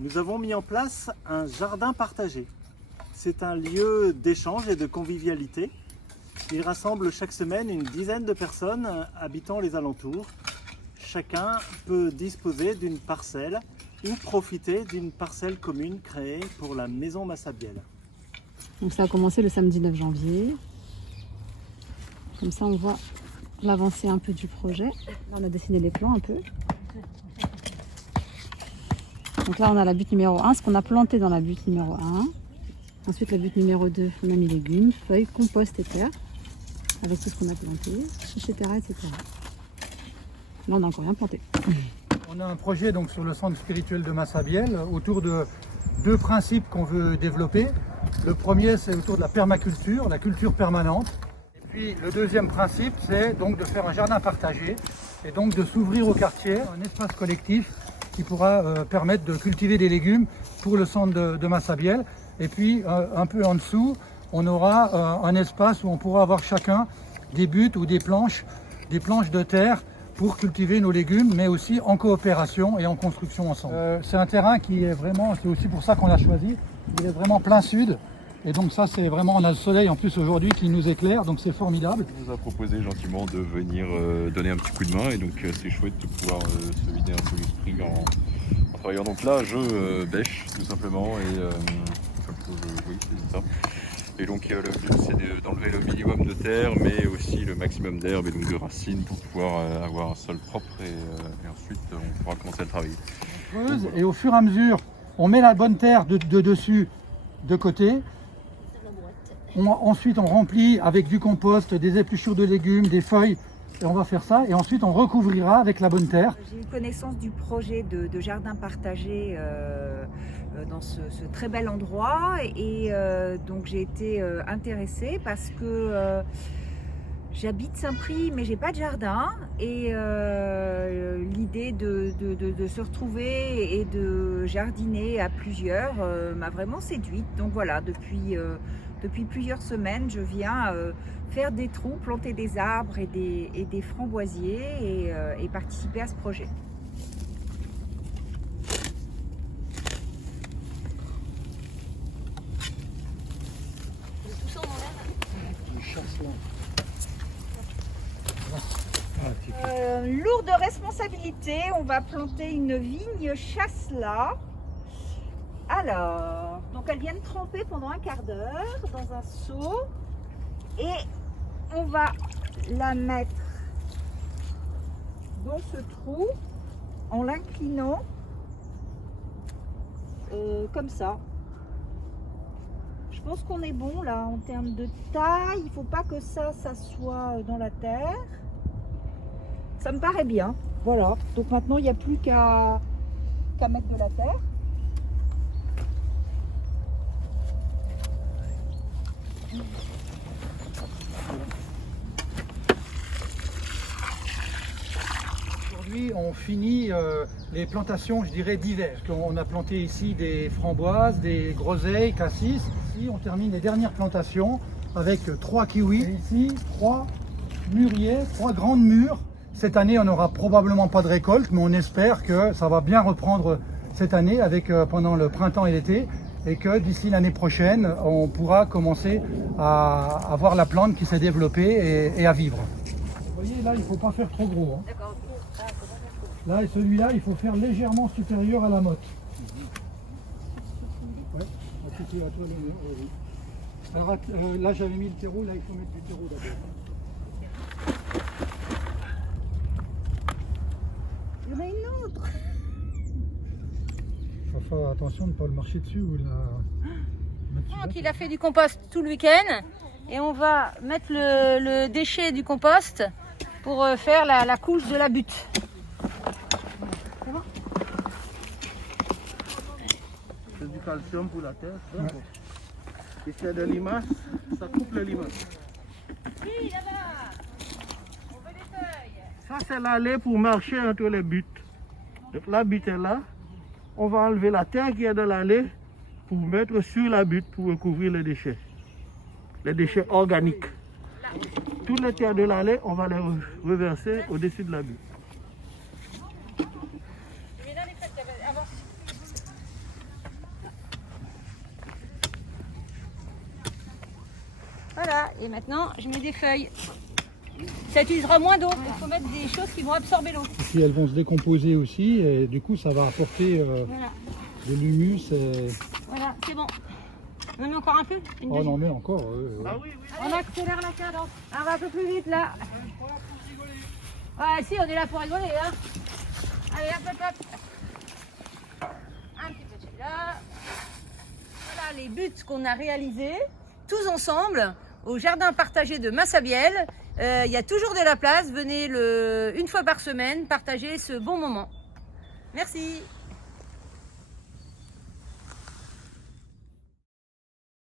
Nous avons mis en place un jardin partagé. C'est un lieu d'échange et de convivialité. Il rassemble chaque semaine une dizaine de personnes habitant les alentours. Chacun peut disposer d'une parcelle ou profiter d'une parcelle commune créée pour la maison Massabielle. Donc ça a commencé le samedi 9 janvier. Comme ça on voit l'avancée un peu du projet. Là on a dessiné les plans un peu. Donc là on a la butte numéro 1, ce qu'on a planté dans la butte numéro 1. Ensuite la butte numéro 2, on a mis légumes, feuilles, compost et terre. Avec tout ce qu'on a planté, etc., etc. Là on n'a encore rien planté. On a un projet donc sur le centre spirituel de Massabielle autour de deux principes qu'on veut développer. Le premier, c'est autour de la permaculture, la culture permanente. Et puis le deuxième principe, c'est donc de faire un jardin partagé et donc de s'ouvrir au quartier, un espace collectif qui pourra permettre de cultiver des légumes pour le centre de Massabielle. Et puis un peu en dessous, on aura un espace où on pourra avoir chacun des buttes ou des planches de terre pour cultiver nos légumes, mais aussi en coopération et en construction ensemble. C'est un terrain qui est vraiment, c'est aussi pour ça qu'on l'a choisi, il est vraiment plein sud. Et donc ça, c'est vraiment, on a le soleil en plus aujourd'hui qui nous éclaire, donc c'est formidable. On nous a proposé gentiment de venir donner un petit coup de main, et donc c'est chouette de pouvoir se vider un peu l'esprit en travaillant. Donc là, je bêche tout simplement, et enfin plutôt oui, c'est ça. Et donc le but c'est d'enlever le minimum de terre, mais aussi le maximum d'herbe et donc de racines pour pouvoir avoir un sol propre, et ensuite on pourra commencer à travailler. Et au fur et à mesure, on met la bonne terre de dessus, de côté. Ensuite on remplit avec du compost, des épluchures de légumes, des feuilles, et on va faire ça. Et ensuite on recouvrira avec la bonne terre. J'ai eu connaissance du projet de jardin partagé dans ce très bel endroit, et donc j'ai été intéressée parce que j'habite Saint-Prix mais j'ai pas de jardin, et l'idée de se retrouver et de jardiner à plusieurs m'a vraiment séduite. Donc voilà, depuis plusieurs semaines je viens faire des trous, planter des arbres et des framboisiers, et participer à ce projet. Lourde responsabilité, on va planter une vigne chasselas. Alors, donc elle vient de tremper pendant un quart d'heure dans un seau, et on va la mettre dans ce trou en l'inclinant comme ça. Je pense qu'on est bon là en termes de taille. Il ne faut pas que ça soit dans la terre. Ça me paraît bien. Voilà. Donc maintenant il n'y a plus qu'à mettre de la terre. Aujourd'hui, on finit les plantations, je dirais, d'hiver. On a planté ici des framboises, des groseilles, cassis. Ici, on termine les dernières plantations avec 3 kiwis. Et ici, 3 mûriers, 3 grandes mûres. Cette année, on n'aura probablement pas de récolte, mais on espère que ça va bien reprendre cette année avec, pendant le printemps et l'été, et que d'ici l'année prochaine, on pourra commencer à avoir la plante qui s'est développée et à vivre. Vous voyez, là, il ne faut pas faire trop gros. Hein. Là, et celui-là, il faut faire légèrement supérieur à la motte. Ouais. Alors, là, j'avais mis le terreau, là, il faut mettre du terreau d'abord. Il y en a une autre. Il faut faire attention de ne pas le marcher dessus ou la... Donc il a fait du compost tout le week-end, et on va mettre le déchet du compost pour faire la couche de la butte. C'est du calcium pour la terre. Ouais. Et s'il y a des limaces, ça coupe les limaces. Oui, là-bas, on veut des feuilles. Ça, c'est l'allée pour marcher entre les buttes. Donc la butte est là. On va enlever la terre qui est dans l'allée pour mettre sur la butte pour recouvrir les déchets organiques. Toutes les terres de l'allée, on va les reverser au-dessus de la butte. Voilà, et maintenant je mets des feuilles. Ça utilisera moins d'eau. Il faut mettre des choses qui vont absorber l'eau. Et puis elles vont se décomposer aussi et du coup ça va apporter Voilà, de l'humus. voilà, c'est bon. On en met encore un peu? Une Oh deuxième. non mais encore. On accélère la cadence. On va un peu plus vite là. Ah si, on est là pour rigoler hein. Allez hop hop hop. Un petit peu de celui-là. Voilà les buts qu'on a réalisés tous ensemble au jardin partagé de Massabielle. Il y a toujours de la place. Venez une fois par semaine partager ce bon moment. Merci.